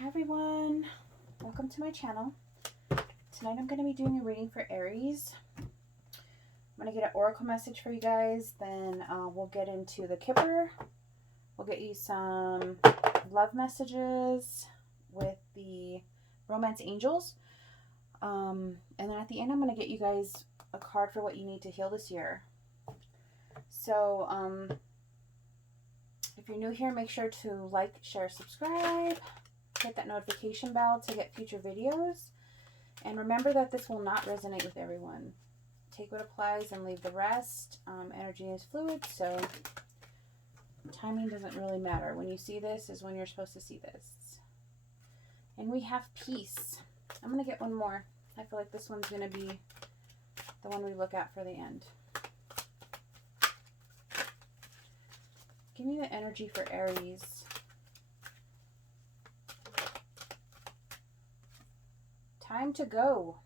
Hi everyone, welcome to my channel. Tonight I'm going to be doing a reading for Aries. I'm going to get an oracle message for you guys, then we'll get into the Kipper. We'll get you some love messages with the romance angels. And then at the end I'm going to get you guys a card for what you need to heal this year. So if you're new here, make sure to like, share, subscribe. Hit that notification bell to get future videos. And remember that this will not resonate with everyone. Take what applies and leave the rest. Energy is fluid, so timing doesn't really matter. When you see this is when you're supposed to see this. And we have peace. I'm going to get one more. I feel like this one's going to be the one we look at for the end. Give me the energy for Aries. Time to go.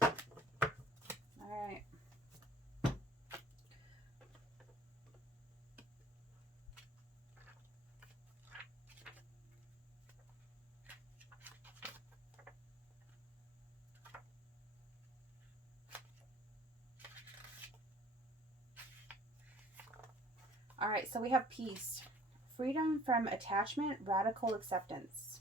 All right. All right, so we have peace. Freedom from attachment, radical acceptance.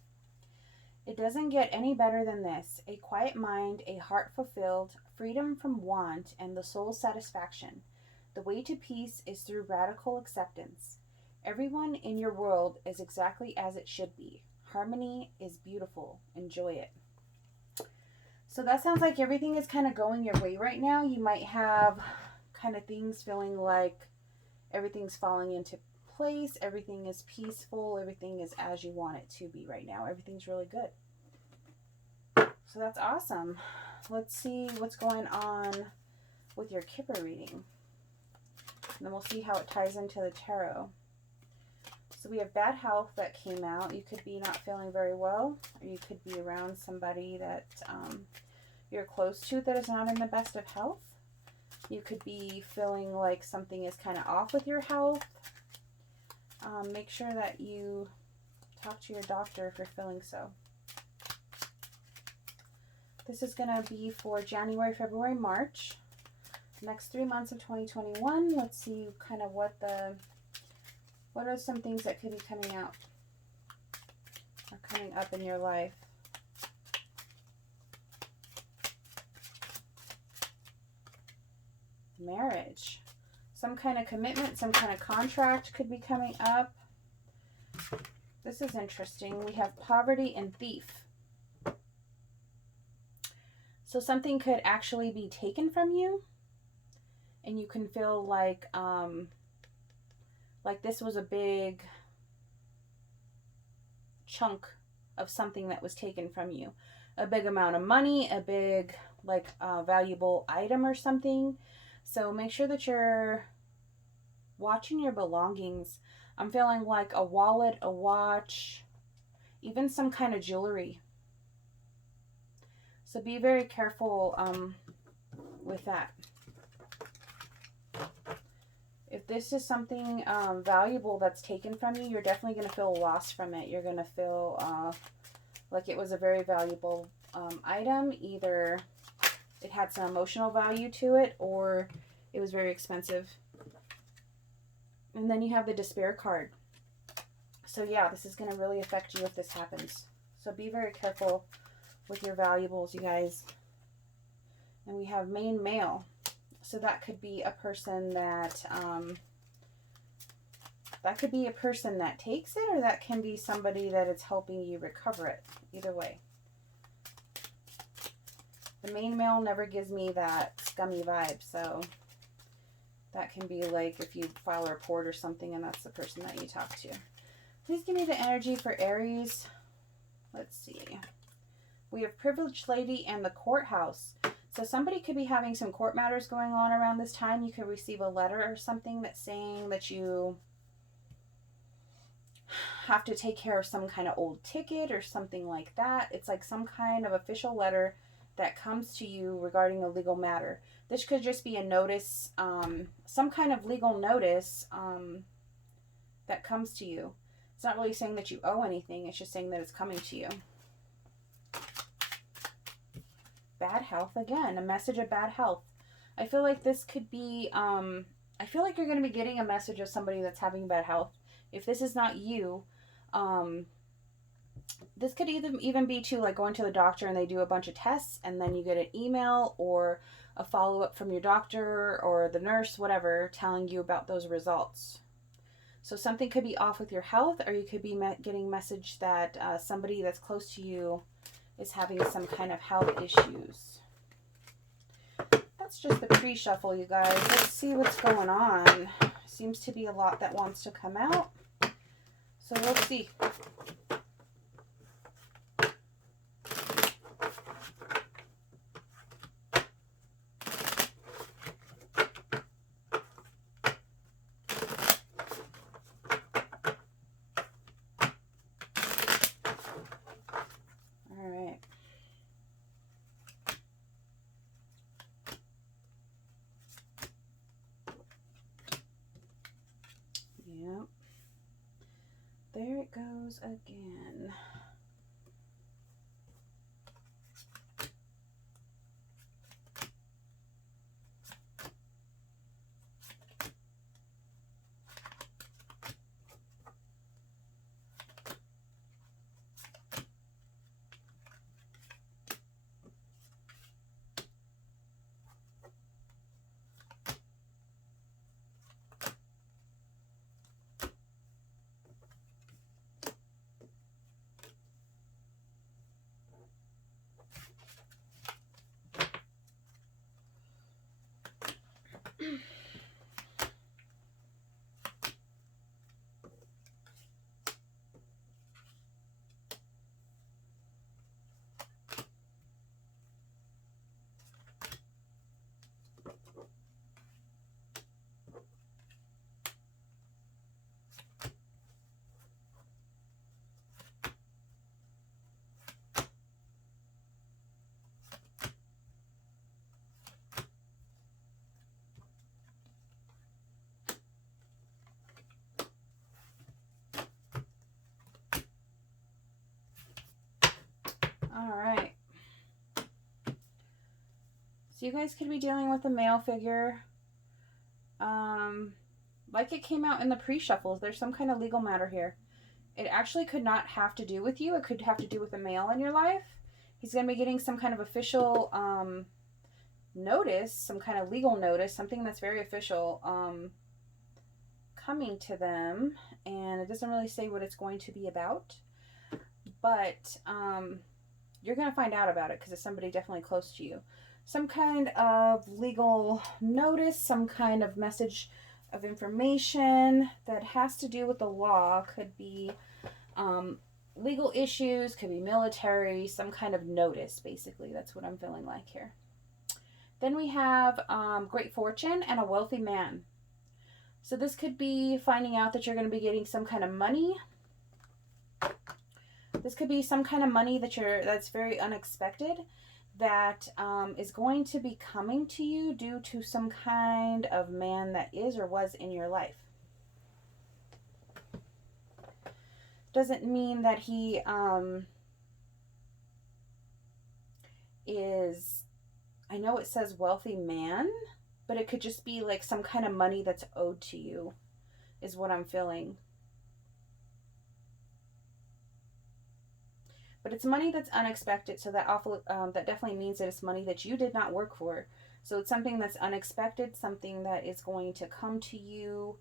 It doesn't get any better than this. A quiet mind, a heart fulfilled, freedom from want, and the soul's satisfaction. The way to peace is through radical acceptance. Everyone in your world is exactly as it should be. Harmony is beautiful. Enjoy it. So that sounds like everything is kind of going your way right now. You might have kind of things feeling like everything's falling into place, everything is peaceful, everything is as you want it to be right now. Everything's really good. So that's awesome. Let's see what's going on with your Kipper reading. And then we'll see how it ties into the tarot. So we have bad health that came out. You could be not feeling very well, or you could be around somebody that you're close to that is not in the best of health. You could be feeling like something is kind of off with your health. Make sure that you talk to your doctor if you're feeling so. This is going to be for January, February, March. Next 3 months of 2021. Let's see kind of what are some things that could be coming out or coming up in your life. Marriage. Some kind of commitment, some kind of contract could be coming up. This is interesting. We have poverty and thief. So something could actually be taken from you, and you can feel like this was a big chunk of something that was taken from you. A big amount of money, a big valuable item or something. So make sure that you're watching your belongings. I'm feeling like a wallet, a watch, even some kind of jewelry. So be very careful with that. If this is something valuable that's taken from you, you're definitely going to feel lost from it. You're going to feel like it was a very valuable item. Either it had some emotional value to it, or it was very expensive. And then you have the despair card. So yeah, this is going to really affect you if this happens. So be very careful with your valuables, you guys. And we have main male. So that could be a person that takes it, or that can be somebody that is helping you recover it. Either way. The main male never gives me that scummy vibe, so that can be like if you file a report or something and that's the person that you talk to. Please give me the energy for Aries. Let's see. We have privileged lady and the courthouse. So somebody could be having some court matters going on around this time. You could receive a letter or something that's saying that you have to take care of some kind of old ticket or something like that. It's like some kind of official letter that comes to you regarding a legal matter. This could just be a notice, some kind of legal notice that comes to you. It's not really saying that you owe anything. It's just saying that it's coming to you. Bad health again. A message of bad health. I feel like this could be, I feel like you're going to be getting a message of somebody that's having bad health. If this is not you, this could even be too, like going to the doctor and they do a bunch of tests and then you get an email or a follow-up from your doctor or the nurse, whatever, telling you about those results. So something could be off with your health, or you could be getting a message that somebody that's close to you is having some kind of health issues. That's just the pre-shuffle, you guys. Let's see what's going on. Seems to be a lot that wants to come out. So let's see. There it goes again. All right. So you guys could be dealing with a male figure. Like it came out in the pre-shuffles, there's some kind of legal matter here. It actually could not have to do with you. It could have to do with a male in your life. He's going to be getting some kind of official notice, some kind of legal notice, something that's very official coming to them. And it doesn't really say what it's going to be about. But you're going to find out about it because it's somebody definitely close to you. Some kind of legal notice, some kind of message of information that has to do with the law. Could be legal issues, could be military, some kind of notice, basically. That's what I'm feeling like here. Then we have great fortune and a wealthy man. So this could be finding out that you're going to be getting some kind of money. This could be some kind of money that's very unexpected, that is going to be coming to you due to some kind of man that is or was in your life. Doesn't mean that he is, I know it says wealthy man, but it could just be like some kind of money that's owed to you, is what I'm feeling. But it's money that's unexpected, so that that definitely means that it's money that you did not work for. So it's something that's unexpected, something that is going to come to you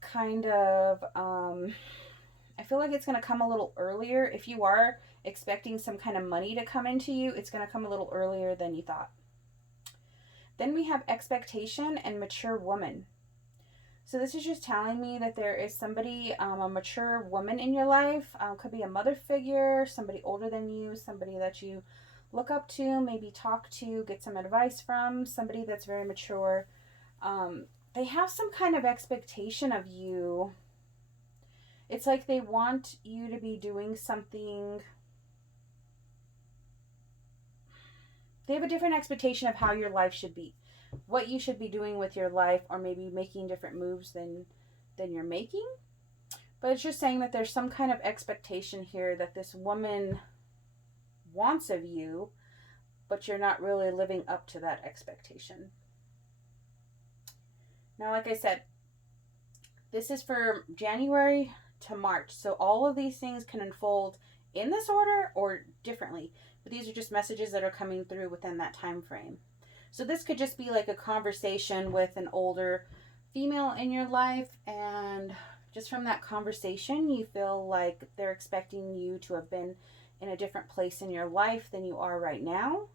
kind of, I feel like it's going to come a little earlier. If you are expecting some kind of money to come into you, it's going to come a little earlier than you thought. Then we have expectation and mature woman. So this is just telling me that there is somebody, a mature woman in your life. Could be a mother figure, somebody older than you, somebody that you look up to, maybe talk to, get some advice from, somebody that's very mature. They have some kind of expectation of you. It's like they want you to be doing something. They have a different expectation of how your life should be, what you should be doing with your life, or maybe making different moves than you're making. But it's just saying that there's some kind of expectation here that this woman wants of you, but you're not really living up to that expectation. Now, like I said, this is for January to March. So all of these things can unfold in this order or differently. But these are just messages that are coming through within that time frame. So this could just be like a conversation with an older female in your life, and just from that conversation you feel like they're expecting you to have been in a different place in your life than you are right now.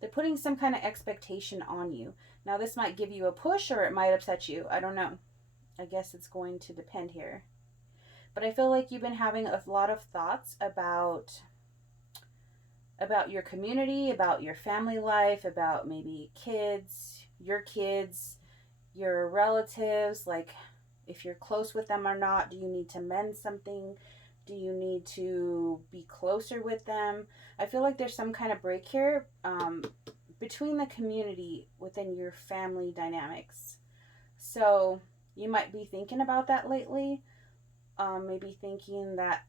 They're putting some kind of expectation on you. Now this might give you a push or it might upset you. I don't know. I guess it's going to depend here. But I feel like you've been having a lot of thoughts about your community, about your family life, about maybe kids, your relatives, like if you're close with them or not. Do you need to mend something? Do you need to be closer with them? I feel like there's some kind of break here between the community within your family dynamics. So you might be thinking about that lately. Maybe thinking that,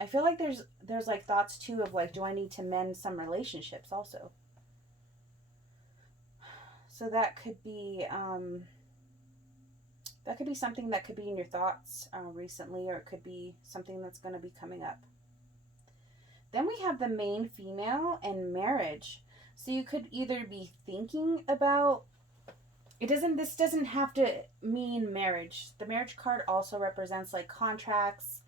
I feel like there's like thoughts too of like, do I need to mend some relationships also? So that could be something that could be in your thoughts recently, or it could be something that's going to be coming up. Then we have the main female and marriage. So you could either be thinking about, this doesn't have to mean marriage. The marriage card also represents like contracts,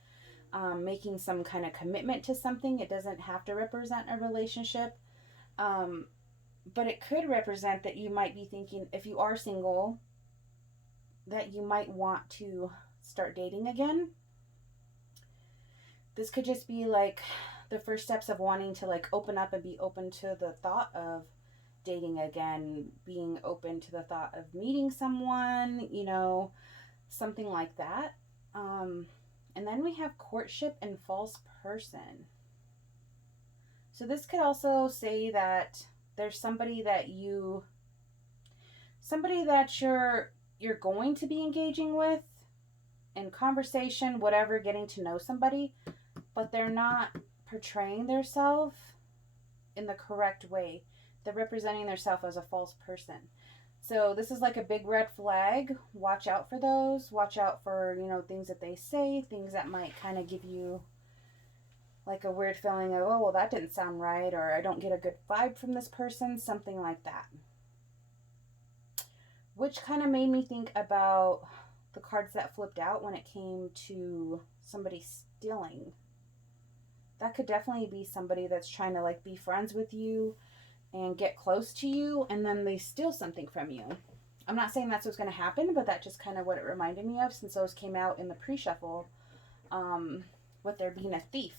making some kind of commitment to something. It doesn't have to represent a relationship. But it could represent that you might be thinking, if you are single, that you might want to start dating again. This could just be like the first steps of wanting to like open up and be open to the thought of dating again, being open to the thought of meeting someone, something like that. And then we have courtship and false person. So this could also say that there's somebody that you're going to be engaging with in conversation, whatever, getting to know somebody, but they're not portraying themselves in the correct way. They're representing themselves as a false person. So this is like a big red flag. Watch out for those. Watch out for, things that they say, things that might kind of give you like a weird feeling of, oh, well, that didn't sound right, or I don't get a good vibe from this person, something like that. Which kind of made me think about the cards that flipped out when it came to somebody stealing. That could definitely be somebody that's trying to like be friends with you and get close to you, and then they steal something from you. I'm not saying that's what's going to happen, but that's just kind of what it reminded me of, since those came out in the pre-shuffle, with there being a thief.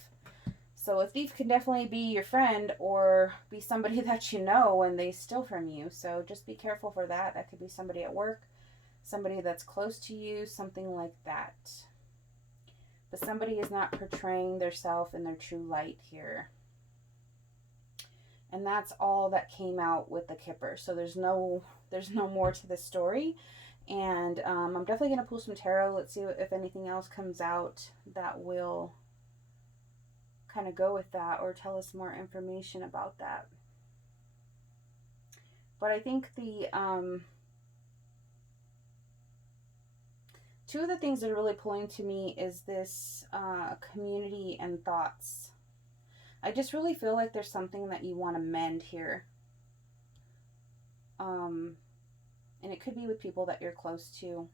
So a thief can definitely be your friend or be somebody that you know and they steal from you. So just be careful for that. That could be somebody at work, somebody that's close to you, something like that. But somebody is not portraying their self in their true light here. And that's all that came out with the Kipper. So there's no more to this story. And I'm definitely going to pull some tarot. Let's see if anything else comes out that will kind of go with that or tell us more information about that. But I think the two of the things that are really pulling to me is this community and thoughts. I just really feel like there's something that you want to mend here. And it could be with people that you're close to.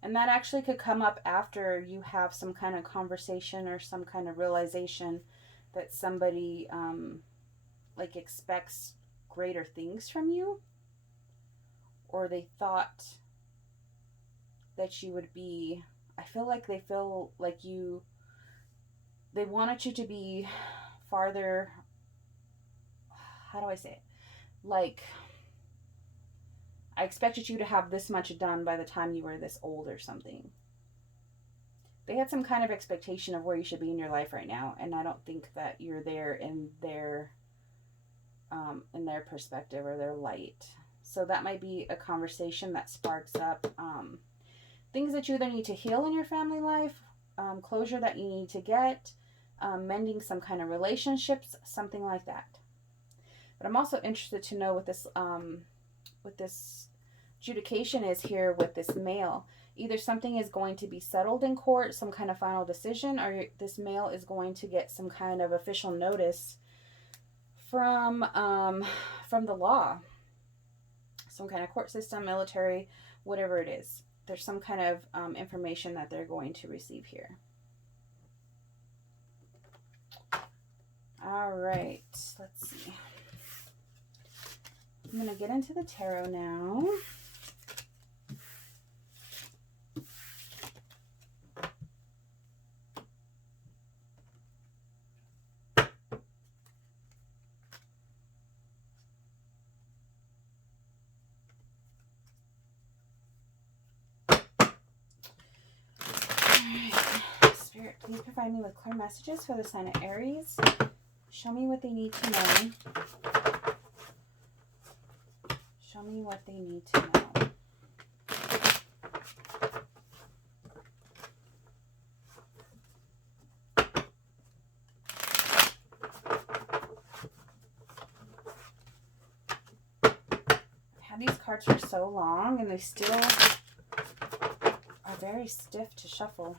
And that actually could come up after you have some kind of conversation or some kind of realization that somebody like expects greater things from you, or they thought that you would be, I feel like they feel like they wanted you to be farther, how do I say it? Like, I expected you to have this much done by the time you were this old or something. They had some kind of expectation of where you should be in your life right now, and I don't think that you're there in their perspective or their light. So that might be a conversation that sparks up things that you either need to heal in your family life, closure that you need to get, mending some kind of relationships, something like that. But I'm also interested to know what this adjudication is here with this male. Either something is going to be settled in court, some kind of final decision, or this male is going to get some kind of official notice from the law, some kind of court system, military, whatever it is. There's some kind of information that they're going to receive here. All right, let's see. I'm going to get into the tarot now. Spirit, please provide me with clear messages for the sign of Aries. Show me what they need to know. Show me what they need to know. I had these cards for so long and they still are very stiff to shuffle.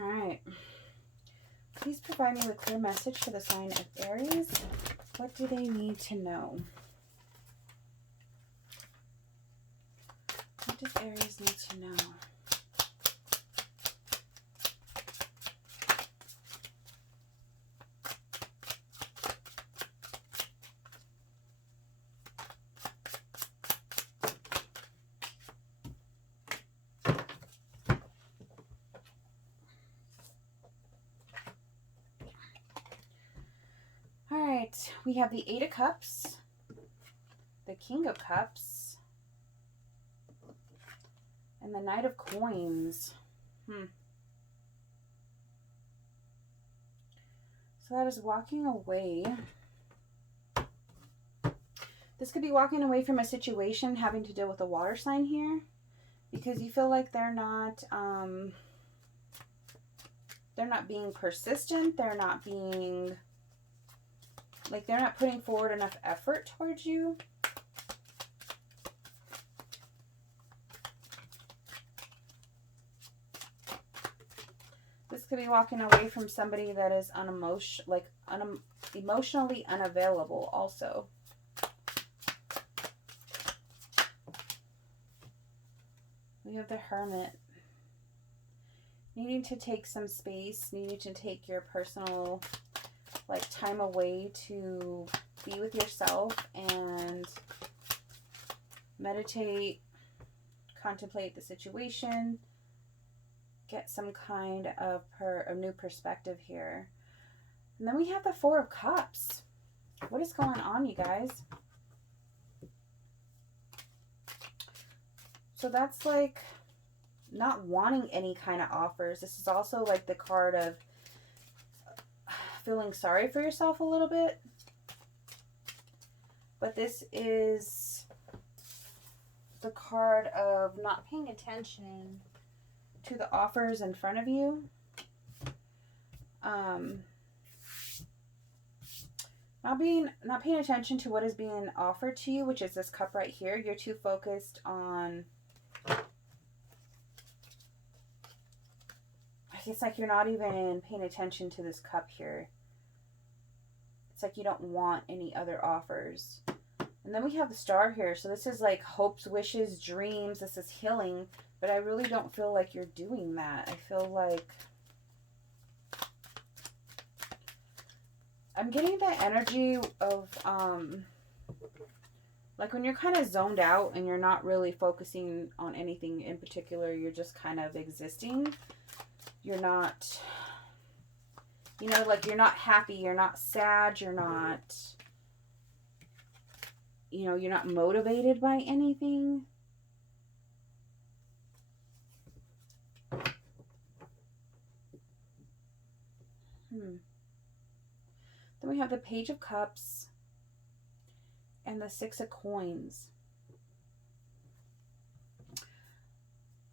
Alright. Please provide me with a clear message for the sign of Aries. What do they need to know? What does Aries need to know? We have the Eight of Cups, the King of Cups, and the Knight of Coins. So that is walking away. This could be walking away from a situation having to deal with a water sign here, because you feel like they're not being persistent. They're not being... like they're not putting forward enough effort towards you. This could be walking away from somebody that is emotionally unavailable also. We have the Hermit. Needing to take some space, needing to take your personal time away to be with yourself and meditate, contemplate the situation, get some kind of a new perspective here. And then we have the Four of Cups. What is going on, you guys? So that's like not wanting any kind of offers. This is also like the card of feeling sorry for yourself a little bit. But this is the card of not paying attention to the offers in front of you. Not paying attention to what is being offered to you, which is this cup right here. You're too focused on... it's like you're not even paying attention to this cup here. It's like you don't want any other offers. And then we have the Star here. So this is like hopes, wishes, dreams. This is healing. But I really don't feel like you're doing that. I feel like... I'm getting the energy of Like when you're kind of zoned out and you're not really focusing on anything in particular, you're just kind of existing. You're not, you know, like you're not happy, you're not sad, you're not, you know, you're not motivated by anything. Then we have the Page of Cups and the Six of Coins.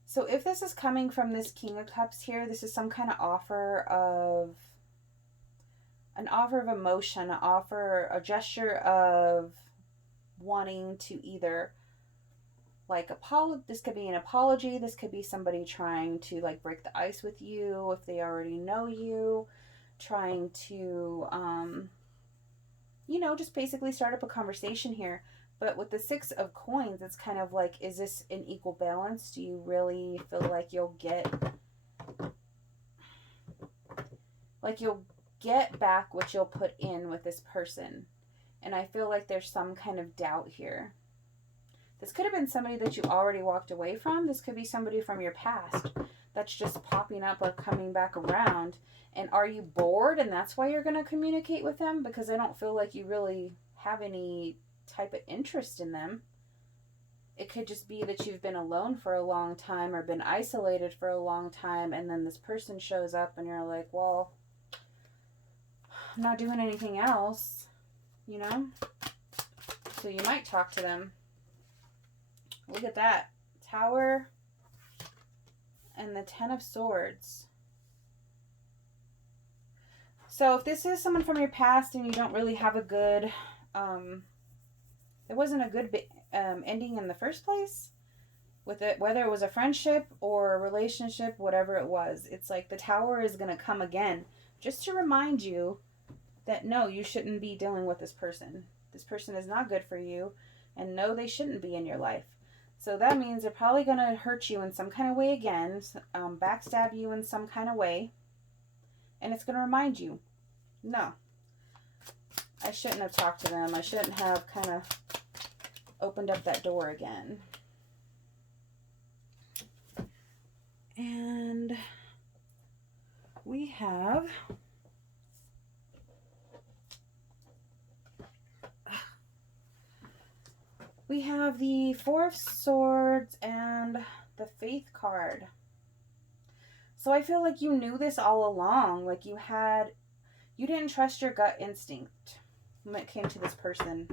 So if this is coming from this King of Cups here, this is some kind of an offer of emotion, a gesture of wanting to either like this could be an apology, this could be somebody trying to like break the ice with you if they already know you, trying to you know, just basically start up a conversation here. But with the Six of Coins, it's kind of like, is this an equal balance? Do you really feel like you'll get back what you'll put in with this person? And I feel like there's some kind of doubt here. This could have been somebody that you already walked away from. This could be somebody from your past that's just popping up or coming back around. And are you bored and that's why you're going to communicate with them? Because I don't feel like you really have any type of interest in them. It could just be that you've been alone for a long time or been isolated for a long time, and then this person shows up and you're like, well, I'm not doing anything else, you know? So you might talk to them. Look at that. Tower and the Ten of Swords. So if this is someone from your past and you don't really have a good, it wasn't a good ending in the first place with it, whether it was a friendship or a relationship, whatever it was, it's like the Tower is going to come again just to remind you that no, you shouldn't be dealing with this person. This person is not good for you, and no, they shouldn't be in your life. So that means they're probably going to hurt you in some kind of way again, backstab you in some kind of way, and it's going to remind you, no, I shouldn't have talked to them. I shouldn't have kind of opened up that door again. And we have the Four of Swords and the Faith card. So I feel like you knew this all along. Like you didn't trust your gut instinct when it came to this person.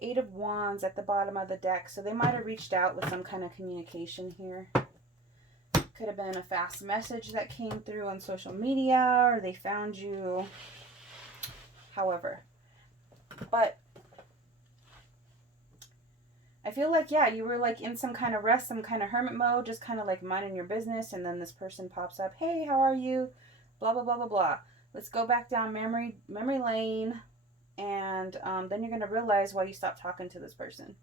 Eight of Wands at the bottom of the deck. So they might have reached out with some kind of communication here. Could have been a fast message that came through on social media, or they found you. However. But I feel like, yeah, you were like in some kind of rest, some kind of hermit mode, just kind of like minding your business, and then this person pops up, hey, how are you? Blah, blah, blah, blah, blah. Let's go back down memory lane, and then you're going to realize why you stopped talking to this person.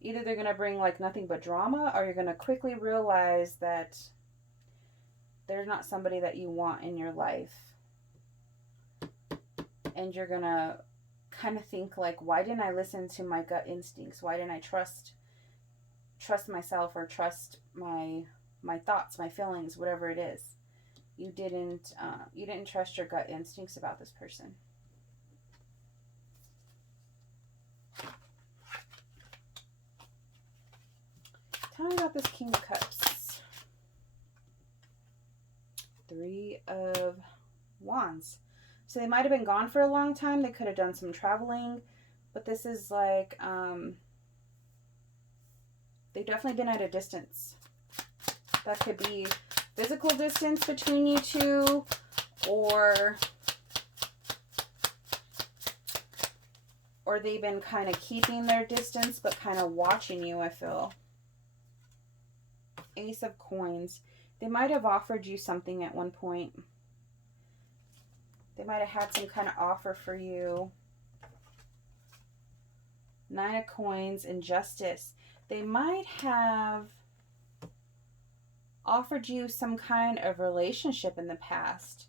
Either they're going to bring like nothing but drama, or you're going to quickly realize that they're not somebody that you want in your life. And you're going to kind of think like, why didn't I listen to my gut instincts? Why didn't I trust myself, or trust my thoughts, my feelings, whatever it is? You didn't trust your gut instincts about this person. Tell me about this King of Cups. Three of Wands. So they might have been gone for a long time. They could have done some traveling. But this is like, they've definitely been at a distance. That could be physical distance between you two, or they've been kind of keeping their distance but kind of watching you, I feel. Ace of Coins. They might have offered you something at one point. They might have had some kind of offer for you. Nine of Coins and Justice. They might have offered you some kind of relationship in the past.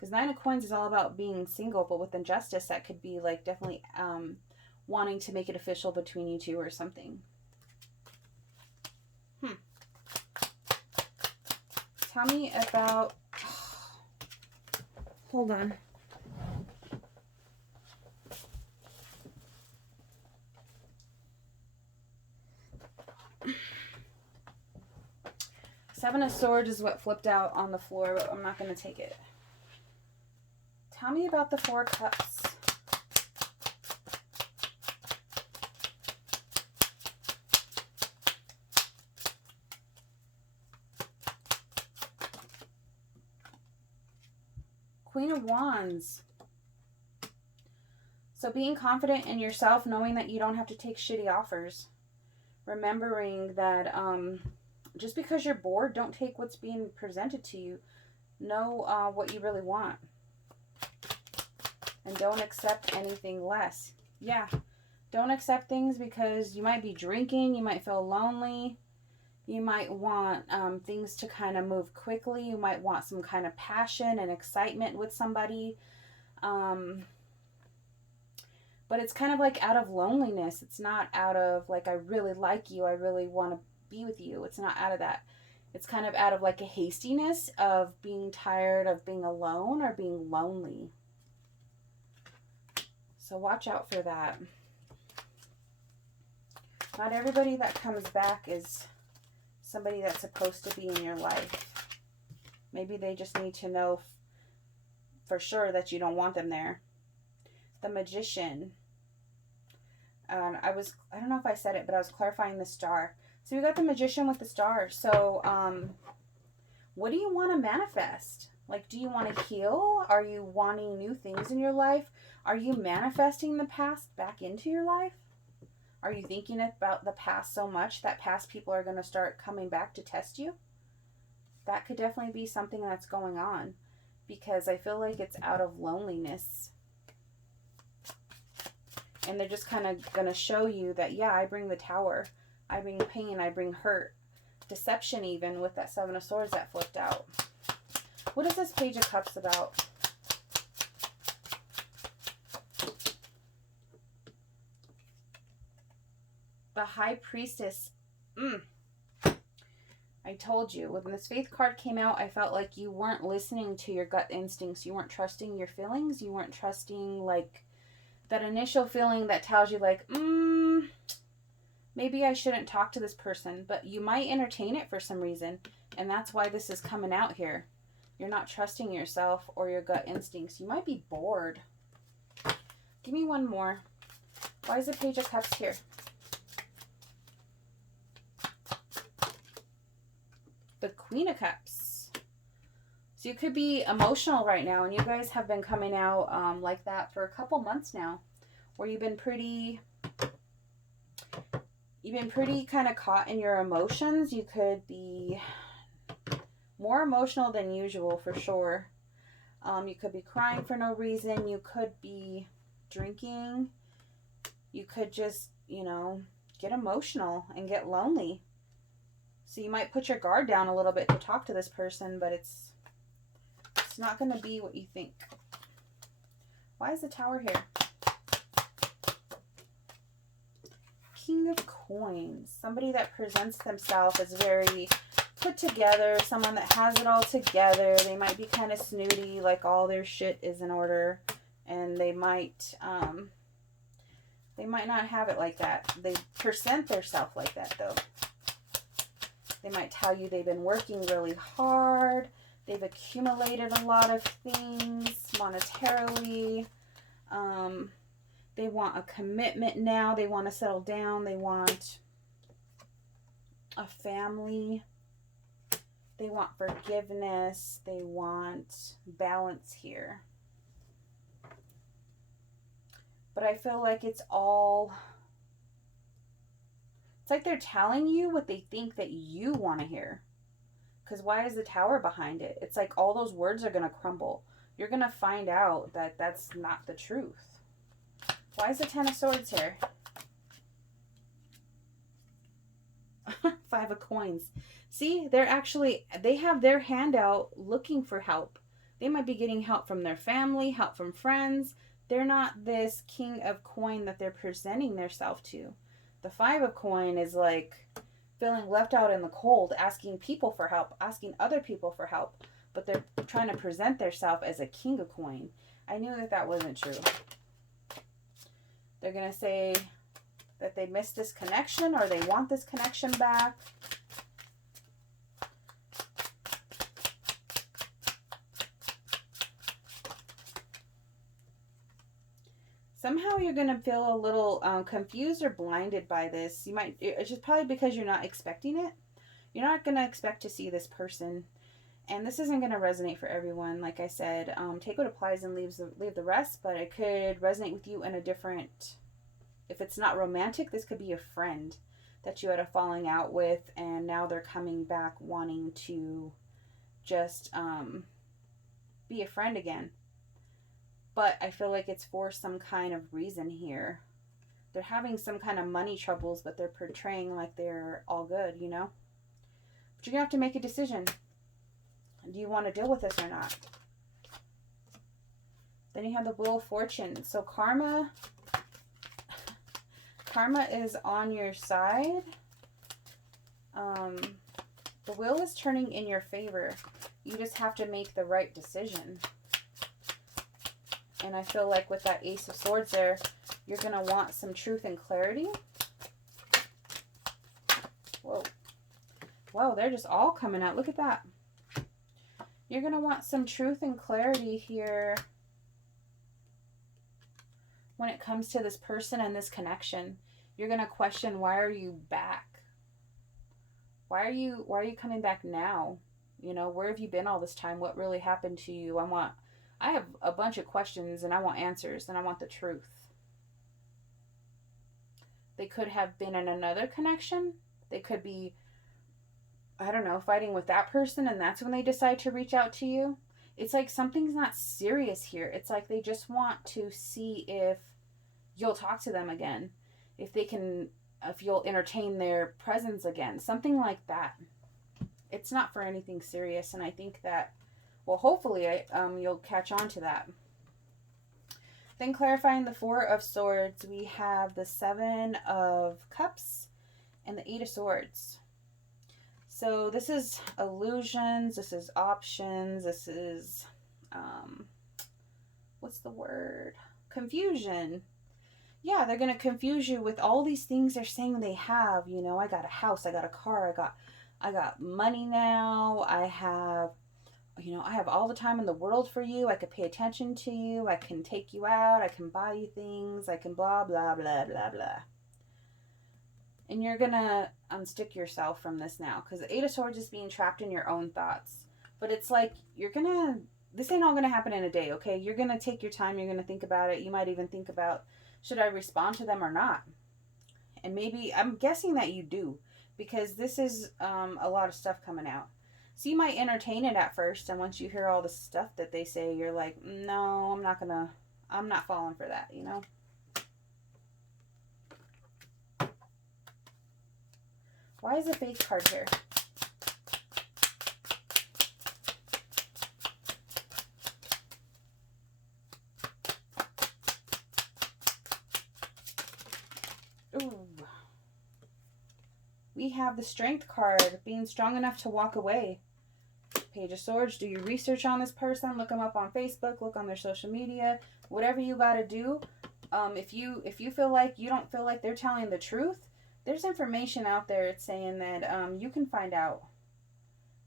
Because Nine of Coins is all about being single, but with injustice, that could be like definitely wanting to make it official between you two or something. Tell me about... Hold on. Seven of Swords is what flipped out on the floor, but I'm not going to take it. Tell me about the Four Cups. Queen of Wands. So being confident in yourself, knowing that you don't have to take shitty offers. Remembering that just because you're bored, don't take what's being presented to you. Know what you really want. And don't accept anything less. Yeah, don't accept things because you might be drinking, you might feel lonely. You might want things to kind of move quickly. You might want some kind of passion and excitement with somebody. But it's kind of like out of loneliness. It's not out of like, I really like you, I really want to be with you. It's not out of that. It's kind of out of like a hastiness of being tired of being alone or being lonely. So watch out for that. Not everybody that comes back is somebody that's supposed to be in your life. Maybe they just need to know for sure that you don't want them there. The Magician. I don't know if I said it, but I was clarifying the star. So we got the Magician with the star. So what do you want to manifest? Like, do you want to heal? Are you wanting new things in your life? Are you manifesting the past back into your life? Are you thinking about the past so much that past people are going to start coming back to test you? That could definitely be something that's going on, because I feel like it's out of loneliness. And they're just kind of going to show you that, yeah, I bring the Tower. I bring pain. I bring hurt. Deception even with that Seven of Swords that flipped out. What is this Page of Cups about? The High Priestess. I told you, when this Faith card came out, I felt like you weren't listening to your gut instincts. You weren't trusting your feelings. You weren't trusting, like, that initial feeling that tells you, like, maybe I shouldn't talk to this person. But you might entertain it for some reason. And that's why this is coming out here. You're not trusting yourself or your gut instincts. You might be bored. Give me one more. Why is the Page of Cups here? The Queen of Cups. So you could be emotional right now, and you guys have been coming out like that for a couple months now, where you've been pretty kind of caught in your emotions. You could be more emotional than usual for sure. You could be crying for no reason. You could be drinking. You could just, get emotional and get lonely. So you might put your guard down a little bit to talk to this person, but it's not going to be what you think. Why is the Tower here? King of Coins. Somebody that presents themselves as very put together, someone that has it all together. They might be kind of snooty, like all their shit is in order, and they might not have it like that. They present themselves like that, though. They might tell you they've been working really hard. They've accumulated a lot of things monetarily. They want a commitment now. They want to settle down. They want a family. They want forgiveness. They want balance here. But I feel like it's like they're telling you what they think that you want to hear. Because why is the Tower behind it? It's like all those words are going to crumble. You're going to find out that that's not the truth. Why is the Ten of Swords here? Five of Coins. See, they have their hand out looking for help. They might be getting help from their family, help from friends. They're not this king of coin that they're presenting themselves to. The 5 of coin is like feeling left out in the cold, asking people for help, asking other people for help, but they're trying to present themselves as a king of coin. I knew that that wasn't true. They're going to say that they missed this connection or they want this connection back. Somehow you're going to feel a little confused or blinded by this. It's just probably because you're not expecting it. You're not going to expect to see this person. And this isn't going to resonate for everyone. Like I said, take what applies and leave the rest. But it could resonate with you in a different... If it's not romantic, this could be a friend that you had a falling out with. And now they're coming back wanting to just be a friend again. But I feel like it's for some kind of reason here. They're having some kind of money troubles, but they're portraying like they're all good, you know? But you're going to have to make a decision. Do you want to deal with this or not? Then you have the Wheel of Fortune. So karma is on your side. The wheel is turning in your favor. You just have to make the right decision. And I feel like with that Ace of Swords there, you're going to want some truth and clarity. Whoa. Whoa, they're just all coming out. Look at that. You're going to want some truth and clarity here when it comes to this person and this connection. You're going to question, why are you back? Why are you coming back now? You know, where have you been all this time? What really happened to you? I have a bunch of questions and I want answers and I want the truth. They could have been in another connection. They could be, I don't know, fighting with that person and that's when they decide to reach out to you. It's like something's not serious here. It's like they just want to see if you'll talk to them again. If you'll entertain their presence again. Something like that. It's not for anything serious, and I think that, well, hopefully you'll catch on to that. Then clarifying the 4 of Swords, we have the 7 of Cups and the 8 of Swords. So this is illusions, this is options, this is, what's the word? Confusion. Yeah, they're going to confuse you with all these things they're saying they have. You know, I got a house, I got a car, I got money now, I have all the time in the world for you, I could pay attention to you, I can take you out, I can buy you things, I can blah, blah, blah, blah, blah. And you're going to unstick yourself from this now, because the 8 of Swords is being trapped in your own thoughts. But it's like, this ain't all going to happen in a day, okay? You're going to take your time, you're going to think about it, you might even think about, should I respond to them or not? And maybe, I'm guessing that you do, because this is a lot of stuff coming out. So you might entertain it at first, and once you hear all the stuff that they say, you're like, no, I'm not falling for that, you know? Why is the Faith card here? Ooh. We have the Strength card, being strong enough to walk away. Page of Swords, do your research on this person, look them up on Facebook, look on their social media, whatever you got to do. If you feel like you don't feel like they're telling the truth, there's information out there. It's saying that you can find out.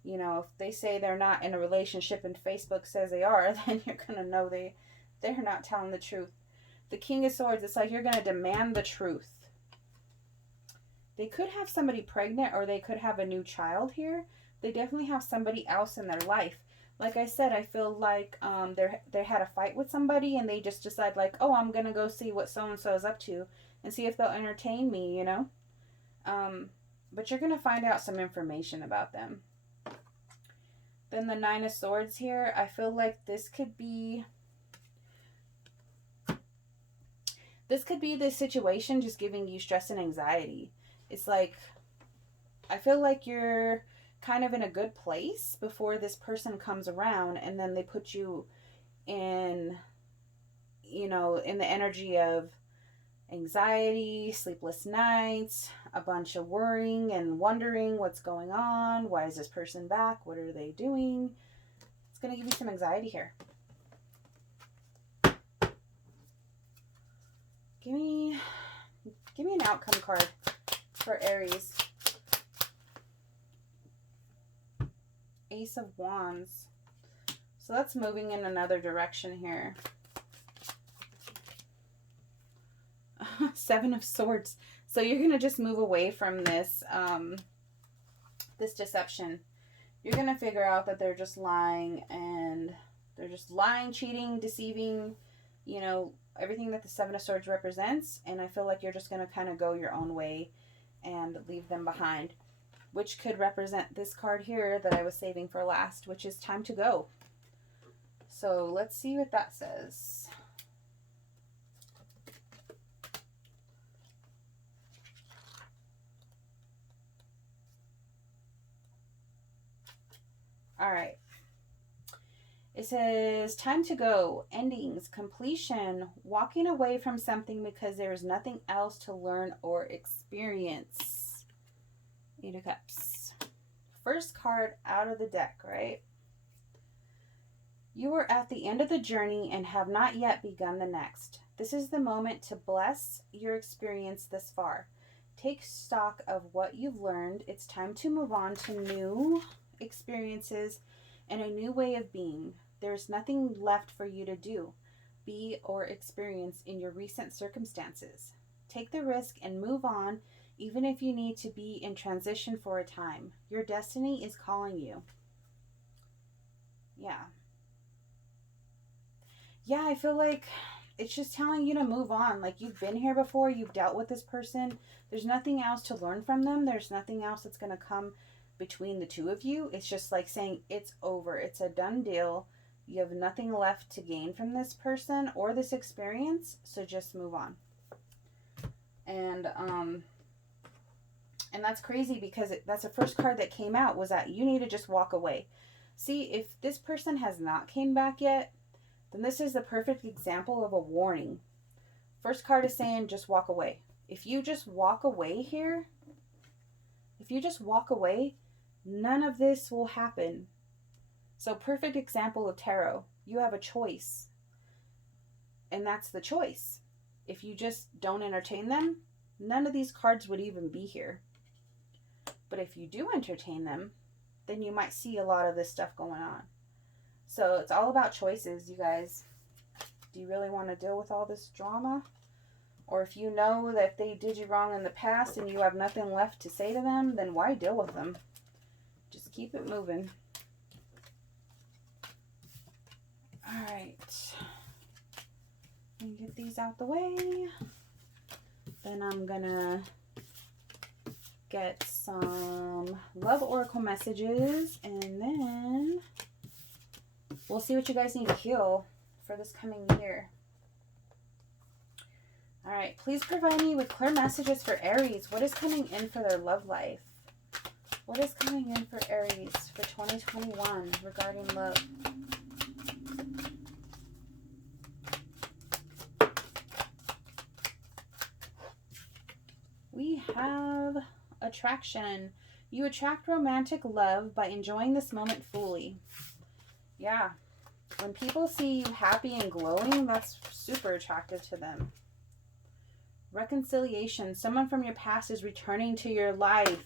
You know, if they say they're not in a relationship and Facebook says they are, then you're gonna know they're not telling the truth. The King of Swords, it's like you're gonna demand the truth. They could have somebody pregnant, or they could have a new child here. They definitely have somebody else in their life. Like I said, I feel like they had a fight with somebody and they just decide like, oh, I'm going to go see what so-and-so is up to and see if they'll entertain me, you know. But you're going to find out some information about them. Then the 9 of Swords here, I feel like this could be this situation just giving you stress and anxiety. It's like, I feel like you're kind of in a good place before this person comes around, and then they put you in, you know, in the energy of anxiety, sleepless nights, a bunch of worrying and wondering what's going on. Why is this person back? What are they doing? It's going to give you some anxiety here. Give me an outcome card for Aries. Ace of Wands. So that's moving in another direction here. Seven of Swords. So you're going to just move away from this, this deception. You're going to figure out that they're just lying, and they're just lying, cheating, deceiving, you know, everything that the Seven of Swords represents. And I feel like you're just going to kind of go your own way and leave them behind, which could represent this card here that I was saving for last, which is time to go. So let's see what that says. All right. It says time to go, endings, completion, walking away from something because there is nothing else to learn or experience. Eight of Cups. First card out of the deck, right? You are at the end of the journey and have not yet begun the next. This is the moment to bless your experience this far. Take stock of what you've learned. It's time to move on to new experiences and a new way of being. There's nothing left for you to do, be, or experience in your recent circumstances. Take the risk and move on, even if you need to be in transition for a time. Your destiny is calling you. Yeah. Yeah, I feel like it's just telling you to move on. Like, you've been here before, you've dealt with this person. There's nothing else to learn from them. There's nothing else that's going to come between the two of you. It's just like saying it's over. It's a done deal. You have nothing left to gain from this person or this experience, so just move on. And that's crazy because that's the first card that came out, was that you need to just walk away. See, if this person has not came back yet, then this is the perfect example of a warning. First card is saying just walk away. If you just walk away here, none of this will happen. So perfect example of tarot. You have a choice. And that's the choice. If you just don't entertain them, none of these cards would even be here. But if you do entertain them, then you might see a lot of this stuff going on. So it's all about choices, you guys. Do you really want to deal with all this drama? Or if you know that they did you wrong in the past and you have nothing left to say to them, then why deal with them? Just keep it moving. Alright. Let me get these out the way. Then I'm gonna get some love oracle messages, and then we'll see what you guys need to heal for this coming year. All right, please provide me with clear messages for Aries. What is coming in for their love life? What is coming in for Aries for 2021 regarding love? We have attraction. You attract romantic love by enjoying this moment fully. Yeah. When people see you happy and glowing, that's super attractive to them. Reconciliation. Someone from your past is returning to your life.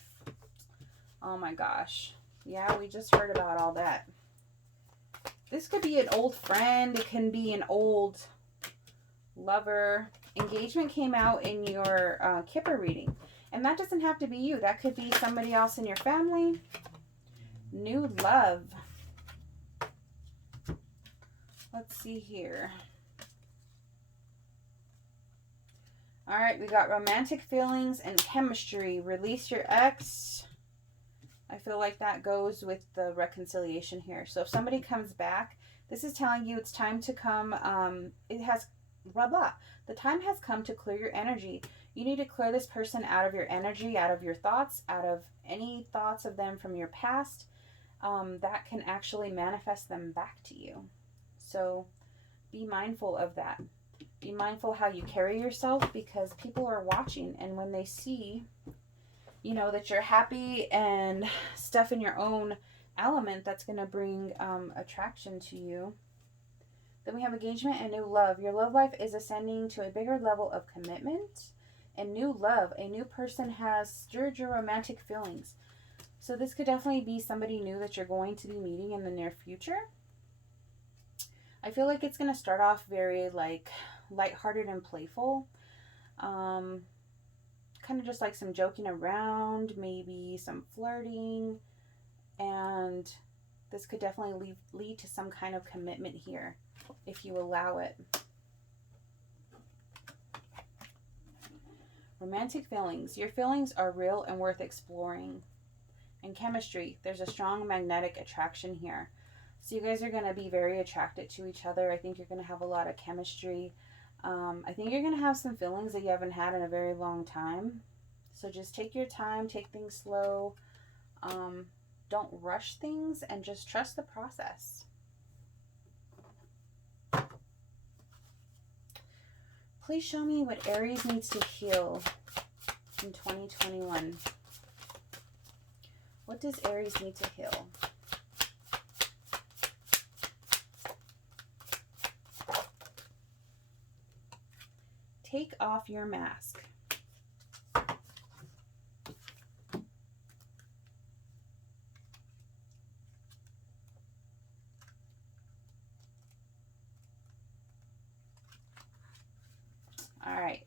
Oh my gosh. Yeah, we just heard about all that. This could be an old friend. It can be an old lover. Engagement came out in your Kipper reading. And that doesn't have to be you. That could be somebody else in your family. New love. Let's see here. All right, we got romantic feelings and chemistry. Release your ex. I feel like that goes with the reconciliation here. So if somebody comes back, this is telling you it's time to come. It has blah blah. The time has come to clear your energy. You need to clear this person out of your energy, out of your thoughts, out of any thoughts of them from your past that can actually manifest them back to you. So be mindful of that. Be mindful how you carry yourself, because people are watching, and when they see, you know, that you're happy and stuff in your own element, that's going to bring attraction to you. Then we have engagement and new love. Your love life is ascending to a bigger level of commitment and new love. A new person has stirred your romantic feelings. So this could definitely be somebody new that you're going to be meeting in the near future. I feel like it's going to start off very like lighthearted and playful. Kind of just like some joking around, maybe some flirting. And this could definitely lead to some kind of commitment here if you allow it. Romantic feelings. Your feelings are real and worth exploring. And chemistry. There's a strong magnetic attraction here. So you guys are going to be very attracted to each other. I think you're going to have a lot of chemistry. I think you're going to have some feelings that you haven't had in a very long time. So just take your time. Take things slow. Don't rush things and just trust the process. Please show me what Aries needs to heal in 2021. What does Aries need to heal? Take off your mask. All right.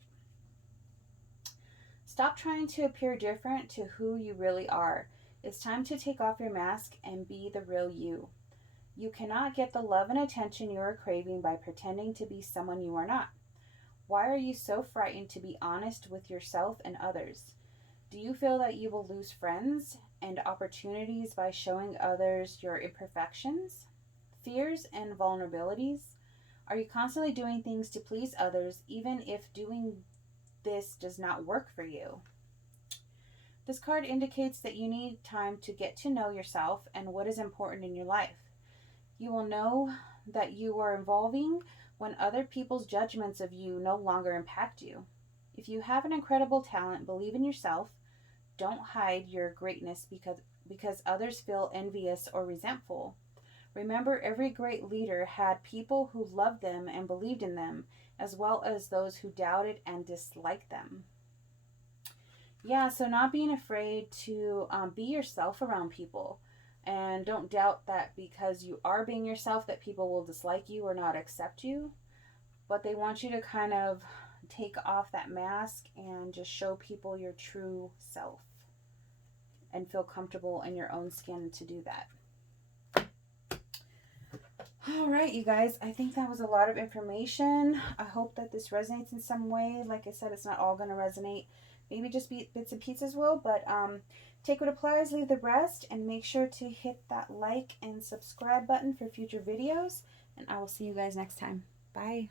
Stop trying to appear different to who you really are. It's time to take off your mask and be the real you. You cannot get the love and attention you are craving by pretending to be someone you are not. Why are you so frightened to be honest with yourself and others? Do you feel that you will lose friends and opportunities by showing others your imperfections, fears, and vulnerabilities? Are you constantly doing things to please others, even if doing this does not work for you? This card indicates that you need time to get to know yourself and what is important in your life. You will know that you are evolving when other people's judgments of you no longer impact you. If you have an incredible talent, believe in yourself. Don't hide your greatness because others feel envious or resentful. Remember, every great leader had people who loved them and believed in them, as well as those who doubted and disliked them. Yeah, so not being afraid to be yourself around people. And don't doubt that because you are being yourself that people will dislike you or not accept you. But they want you to kind of take off that mask and just show people your true self. And feel comfortable in your own skin to do that. All right, you guys. I think that was a lot of information. I hope that this resonates in some way. Like I said, it's not all going to resonate. Maybe just bits and pieces will, but take what applies, leave the rest, and make sure to hit that like and subscribe button for future videos, and I will see you guys next time. Bye.